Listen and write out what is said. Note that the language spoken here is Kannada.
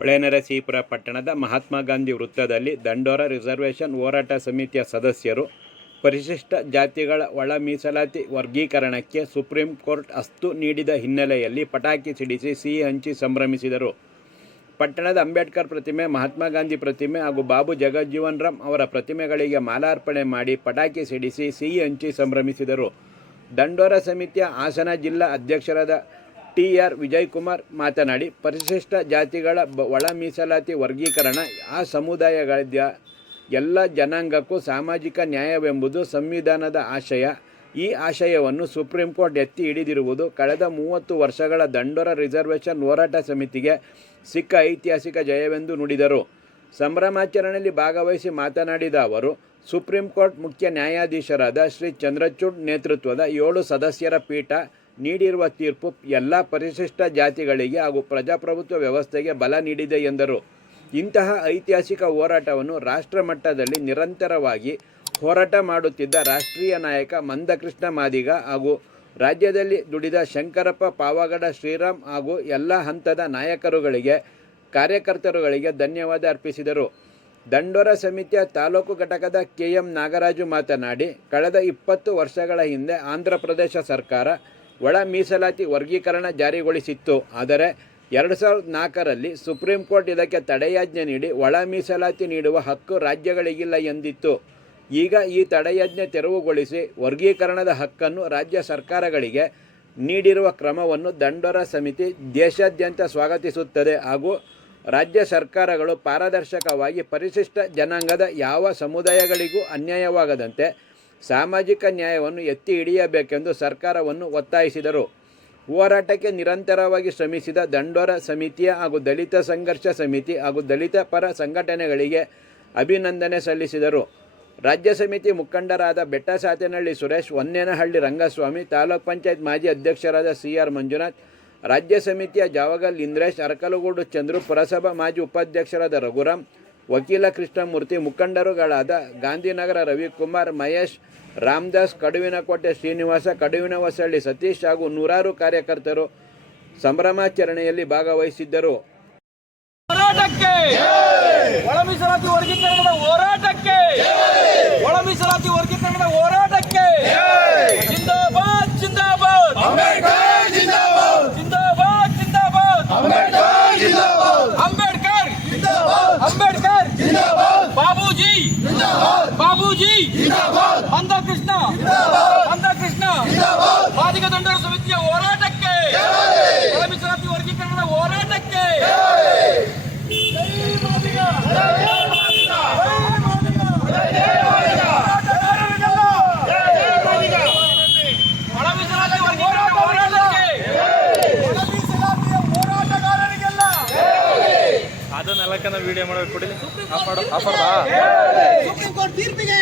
ಹೊಳೆನರಸೀಪುರ ಪಟ್ಟಣದ ಮಹಾತ್ಮ ಗಾಂಧಿ ವೃತ್ತದಲ್ಲಿ ದಂಡೋರ ರಿಸರ್ವೇಷನ್ ಹೋರಾಟ ಸಮಿತಿಯ ಸದಸ್ಯರು ಪರಿಶಿಷ್ಟ ಜಾತಿಗಳ ಒಳ ಮೀಸಲಾತಿ ವರ್ಗೀಕರಣಕ್ಕೆ ಸುಪ್ರೀಂ ಕೋರ್ಟ್ ಅಸ್ತು ನೀಡಿದ ಹಿನ್ನೆಲೆಯಲ್ಲಿ ಪಟಾಕಿ ಸಿಡಿಸಿ ಸಿಹಿ ಹಂಚಿ ಸಂಭ್ರಮಿಸಿದರು. ಪಟ್ಟಣದ ಅಂಬೇಡ್ಕರ್ ಪ್ರತಿಮೆ, ಮಹಾತ್ಮ ಗಾಂಧಿ ಪ್ರತಿಮೆ ಹಾಗೂ ಬಾಬು ಜಗಜೀವನ್ ರಾಮ್ ಅವರ ಪ್ರತಿಮೆಗಳಿಗೆ ಮಾಲಾರ್ಪಣೆ ಮಾಡಿ ಪಟಾಕಿ ಸಿಡಿಸಿ ಸಿಹಿ ಹಂಚಿ ಸಂಭ್ರಮಿಸಿದರು. ದಂಡೋರ ಸಮಿತಿಯ ಹಾಸನ ಜಿಲ್ಲಾ ಅಧ್ಯಕ್ಷರಾದ ಟಿ.ಆರ್. ವಿಜಯಕುಮಾರ್ ಮಾತನಾಡಿ, ಪರಿಶಿಷ್ಟ ಜಾತಿಗಳ ಒಳ ಮೀಸಲಾತಿ ವರ್ಗೀಕರಣ ಆ ಸಮುದಾಯಗಳ ಎಲ್ಲ ಜನಾಂಗಕ್ಕೂ ಸಾಮಾಜಿಕ ನ್ಯಾಯವೆಂಬುದು ಸಂವಿಧಾನದ ಆಶಯ. ಈ ಆಶಯವನ್ನು ಸುಪ್ರೀಂ ಕೋರ್ಟ್ ಎತ್ತಿ ಹಿಡಿದಿರುವುದು ಕಳೆದ 30 ವರ್ಷಗಳ ದಂಡೋರ ರಿಸರ್ವೇಷನ್ ಹೋರಾಟ ಸಮಿತಿಗೆ ಸಿಕ್ಕ ಐತಿಹಾಸಿಕ ಜಯವೆಂದು ನುಡಿದರು. ಸಂಭ್ರಮಾಚರಣೆಯಲ್ಲಿ ಭಾಗವಹಿಸಿ ಮಾತನಾಡಿದ ಅವರು, ಸುಪ್ರೀಂ ಕೋರ್ಟ್ ಮುಖ್ಯ ನ್ಯಾಯಾಧೀಶರಾದ ಶ್ರೀ ಚಂದ್ರಚೂಡ್ ನೇತೃತ್ವದ 7 ಸದಸ್ಯರ ಪೀಠ ನೀಡಿರುವ ತೀರ್ಪು ಎಲ್ಲ ಪರಿಶಿಷ್ಟ ಜಾತಿಗಳಿಗೆ ಹಾಗೂ ಪ್ರಜಾಪ್ರಭುತ್ವ ವ್ಯವಸ್ಥೆಗೆ ಬಲ ನೀಡಿದೆ ಎಂದರು. ಇಂತಹ ಐತಿಹಾಸಿಕ ಹೋರಾಟವನ್ನು ರಾಷ್ಟ್ರ ಮಟ್ಟದಲ್ಲಿ ನಿರಂತರವಾಗಿ ಹೋರಾಟ ಮಾಡುತ್ತಿದ್ದ ರಾಷ್ಟ್ರೀಯ ನಾಯಕ ಮಂದಕೃಷ್ಣ ಮಾದಿಗ ಹಾಗೂ ರಾಜ್ಯದಲ್ಲಿ ದುಡಿದ ಶಂಕರಪ್ಪ, ಪಾವಗಡ ಶ್ರೀರಾಮ್ ಹಾಗೂ ಎಲ್ಲ ಹಂತದ ನಾಯಕರುಗಳಿಗೆ, ಕಾರ್ಯಕರ್ತರುಗಳಿಗೆ ಧನ್ಯವಾದ ಅರ್ಪಿಸಿದರು. ದಂಡೋರ ಸಮಿತಿಯ ತಾಲೂಕು ಘಟಕದ ಕೆ.ಎಂ. ನಾಗರಾಜು ಮಾತನಾಡಿ, ಕಳೆದ 20 ವರ್ಷಗಳ ಹಿಂದೆ ಆಂಧ್ರ ಪ್ರದೇಶ ಸರ್ಕಾರ ಒಳ ಮೀಸಲಾತಿ ವರ್ಗೀಕರಣ ಜಾರಿಗೊಳಿಸಿತ್ತು. ಆದರೆ 2004ರಲ್ಲಿ ಸುಪ್ರೀಂ ಕೋರ್ಟ್ ಇದಕ್ಕೆ ತಡೆಯಾಜ್ಞೆ ನೀಡಿ ಒಳ ಮೀಸಲಾತಿ ನೀಡುವ ಹಕ್ಕು ರಾಜ್ಯಗಳಿಗಿಲ್ಲ ಎಂದಿತ್ತು. ಈಗ ಈ ತಡೆಯಾಜ್ಞೆ ತೆರವುಗೊಳಿಸಿ ವರ್ಗೀಕರಣದ ಹಕ್ಕನ್ನು ರಾಜ್ಯ ಸರ್ಕಾರಗಳಿಗೆ ನೀಡಿರುವ ಕ್ರಮವನ್ನು ದಂಡೋರ ಸಮಿತಿ ದೇಶಾದ್ಯಂತ ಸ್ವಾಗತಿಸುತ್ತದೆ ಹಾಗೂ ರಾಜ್ಯ ಸರ್ಕಾರಗಳು ಪಾರದರ್ಶಕವಾಗಿ ಪರಿಶಿಷ್ಟ ಜನಾಂಗದ ಯಾವ ಸಮುದಾಯಗಳಿಗೂ ಅನ್ಯಾಯವಾಗದಂತೆ ಸಾಮಾಜಿಕ ನ್ಯಾಯವನ್ನು ಎತ್ತಿ ಹಿಡಿಯಬೇಕೆಂದು ಸರ್ಕಾರವನ್ನು ಒತ್ತಾಯಿಸಿದರು. ಹೋರಾಟಕ್ಕೆ ನಿರಂತರವಾಗಿ ಶ್ರಮಿಸಿದ ದಂಡೋರ ಸಮಿತಿಯ ಹಾಗೂ ದಲಿತ ಸಂಘರ್ಷ ಸಮಿತಿ ಹಾಗೂ ದಲಿತ ಪರ ಸಂಘಟನೆಗಳಿಗೆ ಅಭಿನಂದನೆ ಸಲ್ಲಿಸಿದರು. ರಾಜ್ಯ ಸಮಿತಿ ಮುಖಂಡರಾದ ಬೆಟ್ಟಸಾತೇನಹಳ್ಳಿ ಸುರೇಶ್, ಹೊನ್ನೇನಹಳ್ಳಿ ರಂಗಸ್ವಾಮಿ, ತಾಲೂಕ್ ಪಂಚಾಯತ್ ಮಾಜಿ ಅಧ್ಯಕ್ಷರಾದ ಸಿ.ಆರ್. ಮಂಜುನಾಥ್, ರಾಜ್ಯ ಸಮಿತಿಯ ಜಾವಗಲ್ ಇಂದ್ರೇಶ್, ಅರಕಲಗೂಡು ಚಂದ್ರು, ಪುರಸಭಾ ಮಾಜಿ ಉಪಾಧ್ಯಕ್ಷರಾದ ರಘುರಾಮ್, ವಕೀಲ ಕೃಷ್ಣಮೂರ್ತಿ, ಮುಖಂಡರುಗಳಾದ ಗಾಂಧಿನಗರ ರವಿಕುಮಾರ್, ಮಹೇಶ್, ರಾಮದಾಸ್, ಕಡುವಿನಕೋಟೆ ಶ್ರೀನಿವಾಸ, ಕಡುವಿನಹೊಸಳ್ಳಿ ಸತೀಶ್ ಹಾಗೂ ನೂರಾರು ಕಾರ್ಯಕರ್ತರು ಸಂಭ್ರಮಾಚರಣೆಯಲ್ಲಿ ಭಾಗವಹಿಸಿದ್ದರು. ಹೋರಾಟಕ್ಕೆ ಒಳ ಮೀಸಲಾತಿ ವರ್ಗೀಕರಣದ ಹೋರಾಟಕ್ಕೆ ಒಳ ಮೀಸಲಾತಿ ವರ್ಗೀಕರಣದ ಹೋರಾಟಕ್ಕೆ ಜಿಂದಾಬಾದ್ ಜಿಂದಾಬಾದ್ ಅಂಬೇಡ್ಕರ್ ಜಿಂದಾಬಾದ್ ಜಿಂದಾಬಾದ್ ಜಿಂದಾಬಾದ್ ಅಂಬೇಡ್ಕರ್ ಜಿಂದಾಬಾದ್ ಅಂಬೇಡ್ಕರ್ ಜಿಂದಾಬಾದ್ ಅಂಬೇಡ್ಕರ್ ಜಿಂದಾಬಾದ್ ಬಾಬೂಜಿ ಜಿಂದಾಬಾದ್ ಬಾಬೂಜಿ ಜಿಂದಾಬಾದ್ ಮಂದಕೃಷ್ಣ ಜಿಂದಾಬಾದ್ ಮಂದಕೃಷ್ಣ ಜಿಂದಾಬಾದ್ ಮಾದಿಗ ದಂಡೋರ ಸಮಿತಿಯ ಹೋರಾಟಕ್ಕೆ ಒಳ ಮೀಸಲಾತಿ ವರ್ಗೀಕರಣದ ಹೋರಾಟಕ್ಕೆ ಅದನ್ನೆಲ್ಲಕ್ಕನ ವಿಡಿಯೋ ಮಾಡೋದು ಕೊಡಿ. ಸುಪ್ರೀಂ ಕೋರ್ಟ್ ತೀರ್ಪಿಗೆ